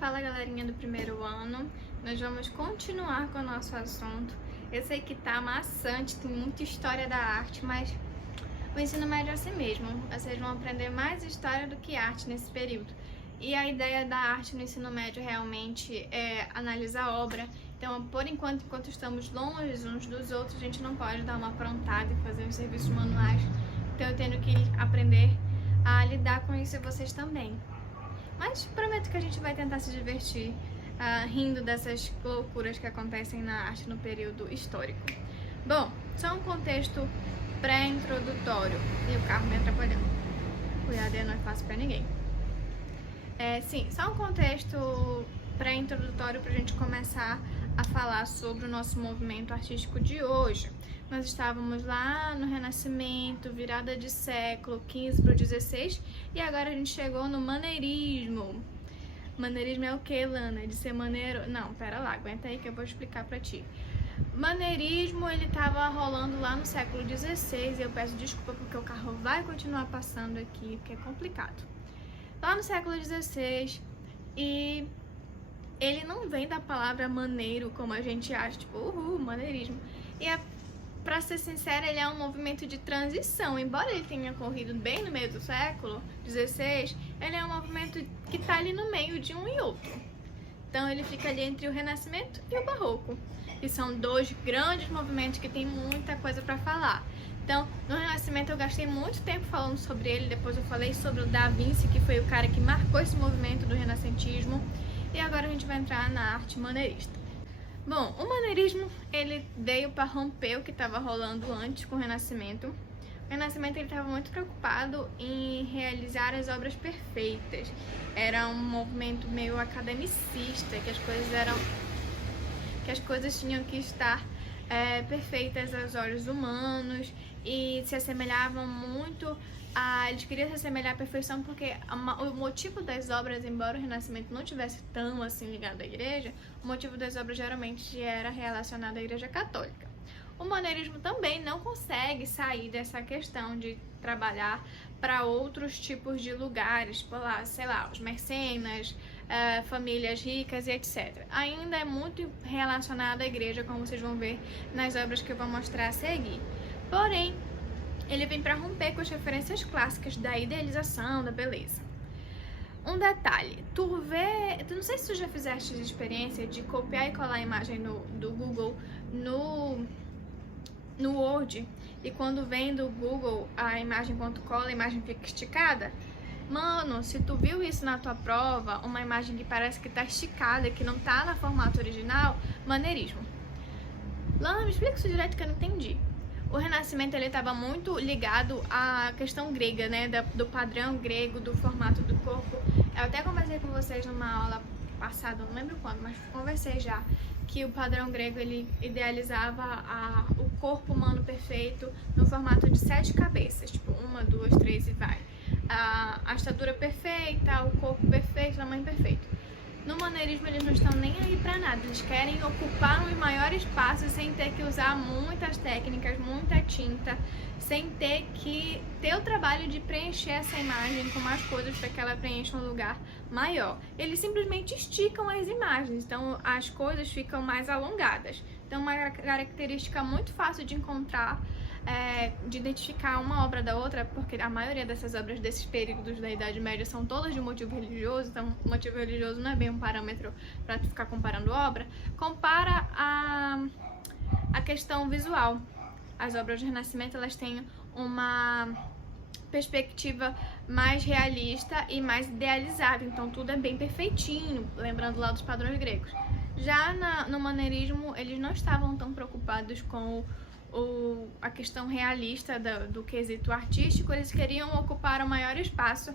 Fala galerinha do primeiro ano, nós vamos continuar com o nosso assunto. Eu sei que tá maçante, tem muita história da arte, mas o ensino médio é assim mesmo. Vocês vão aprender mais história do que arte nesse período. E a ideia da arte no ensino médio realmente é analisar a obra. Então, por enquanto estamos longe uns dos outros, a gente não pode dar uma aprontada e fazer os serviços manuais. Então eu tenho que aprender a lidar com isso e vocês também. Mas prometo que a gente vai tentar se divertir rindo dessas loucuras que acontecem na arte no período histórico. Bom, só um contexto pré-introdutório. E o carro me atrapalhando. Cuidado, não é fácil pra ninguém. Sim, só um contexto pré-introdutório pra gente começar a falar sobre o nosso movimento artístico de hoje. Nós estávamos lá no Renascimento, virada de século XV para o XVI, e agora a gente chegou no maneirismo. Maneirismo é o que, Lana? De ser maneiro? Não, pera lá, aguenta aí que eu vou explicar pra ti. Maneirismo, ele tava rolando lá no século XVI, e eu peço desculpa porque o carro vai continuar passando aqui, porque é complicado. Lá no século XVI, e ele não vem da palavra maneiro, como a gente acha, tipo, maneirismo. Pra ser sincera, ele é um movimento de transição. Embora ele tenha ocorrido bem no meio do século XVI, ele é um movimento que tá ali no meio de um e outro. Então ele fica ali entre o Renascimento e o Barroco. E são dois grandes movimentos que tem muita coisa pra falar. Então, no Renascimento eu gastei muito tempo falando sobre ele, depois eu falei sobre o Da Vinci, que foi o cara que marcou esse movimento do renascentismo. E agora a gente vai entrar na arte maneirista. Bom, o maneirismo, ele veio para romper o que estava rolando antes com o Renascimento. O Renascimento ele estava muito preocupado em realizar as obras perfeitas. Era um movimento meio academicista, que as coisas tinham que estar perfeitas aos olhos humanos e se assemelhavam muito eles queriam se assemelhar à perfeição porque o motivo das obras, embora o Renascimento não tivesse tão assim ligado à igreja, o motivo das obras geralmente era relacionado à igreja católica. O maneirismo também não consegue sair dessa questão de trabalhar para outros tipos de lugares, por lá, sei lá, os mercenas, famílias ricas e etc. Ainda é muito relacionado à igreja, como vocês vão ver nas obras que eu vou mostrar a seguir. Porém, ele vem para romper com as referências clássicas da idealização, da beleza. Um detalhe, tu não sei se tu já fizeste a experiência de copiar e colar a imagem do Google no Word, e quando vem do Google a imagem quando cola, a imagem fica esticada. Mano, se tu viu isso na tua prova, uma imagem que parece que tá esticada, que não tá no formato original, maneirismo. Lana, me explica isso direito que eu não entendi. O Renascimento ele estava muito ligado à questão grega, né, do padrão grego, do formato do corpo. Eu até conversei com vocês numa aula passada, não lembro quando, mas conversei já, que o padrão grego ele idealizava o corpo humano perfeito no formato de 7 cabeças, tipo 1, 2, 3 e vai. A estatura perfeita, o corpo perfeito, o tamanho perfeito. No maneirismo eles não estão nem aí pra nada, eles querem ocupar um maior espaço sem ter que usar muitas técnicas, muita tinta, sem ter que ter o trabalho de preencher essa imagem com mais coisas para que ela preencha um lugar maior. Eles simplesmente esticam as imagens, então as coisas ficam mais alongadas. Então uma característica muito fácil de encontrar, de identificar uma obra da outra, porque a maioria dessas obras desses períodos da Idade Média são todas de motivo religioso, então o motivo religioso não é bem um parâmetro para tu ficar comparando obra. Compara a questão visual. As obras do Renascimento elas têm uma perspectiva mais realista e mais idealizada, então tudo é bem perfeitinho, lembrando lá dos padrões gregos. Já no maneirismo eles não estavam tão preocupados com a questão realista do quesito artístico, eles queriam ocupar o maior espaço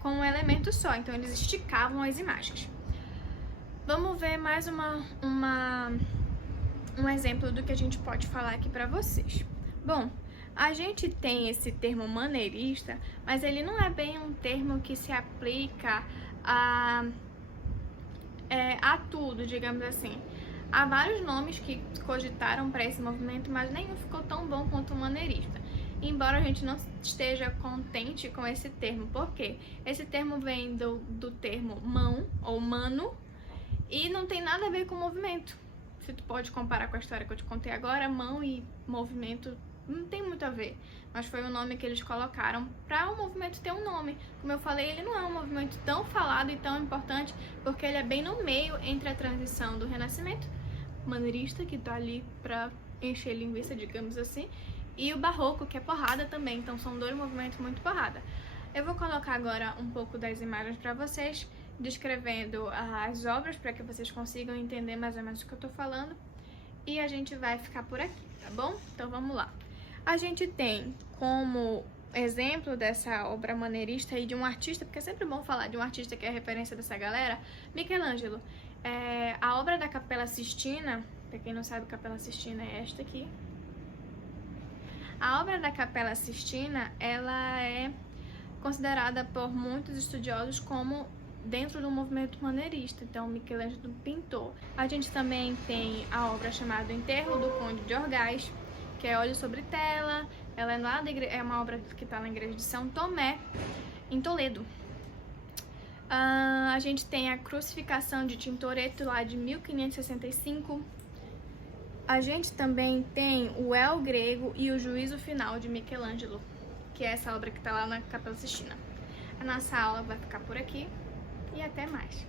com um elemento só, então eles esticavam as imagens. Vamos ver mais um exemplo do que a gente pode falar aqui para vocês. Bom, a gente tem esse termo maneirista, mas ele não é bem um termo que se aplica a tudo, digamos assim. Há vários nomes que cogitaram para esse movimento, mas nenhum ficou tão bom quanto o maneirista. embora a gente não esteja contente com esse termo. Por quê? Esse termo vem do termo mão ou mano e não tem nada a ver com movimento. Se tu pode comparar com a história que eu te contei agora, mão e movimento não tem muito a ver, mas foi o nome que eles colocaram para o movimento ter um nome. Como eu falei, ele não é um movimento tão falado e tão importante, porque ele é bem no meio entre a transição do Renascimento maneirista, que tá ali para encher linguiça, digamos assim, e o barroco, que é porrada também. Então são dois movimentos muito porrada. Eu vou colocar agora um pouco das imagens para vocês, descrevendo as obras para que vocês consigam entender mais ou menos o que eu tô falando, e a gente vai ficar por aqui, tá bom? Então vamos lá. A gente tem como exemplo dessa obra maneirista e de um artista, porque é sempre bom falar de um artista que é a referência dessa galera, Michelangelo. A obra da Capela Sistina, pra quem não sabe, Capela Sistina é esta aqui. A obra da Capela Sistina, ela é considerada por muitos estudiosos como dentro do movimento maneirista, então Michelangelo pintou. A gente também tem a obra chamada Enterro do Conde de Orgaz, que é óleo sobre tela. Ela é uma obra que está na igreja de São Tomé, em Toledo. A gente tem a Crucificação de Tintoretto, lá de 1565. A gente também tem o El Grego e o Juízo Final, de Michelangelo, que é essa obra que está lá na Capela Sistina. A nossa aula vai ficar por aqui e até mais.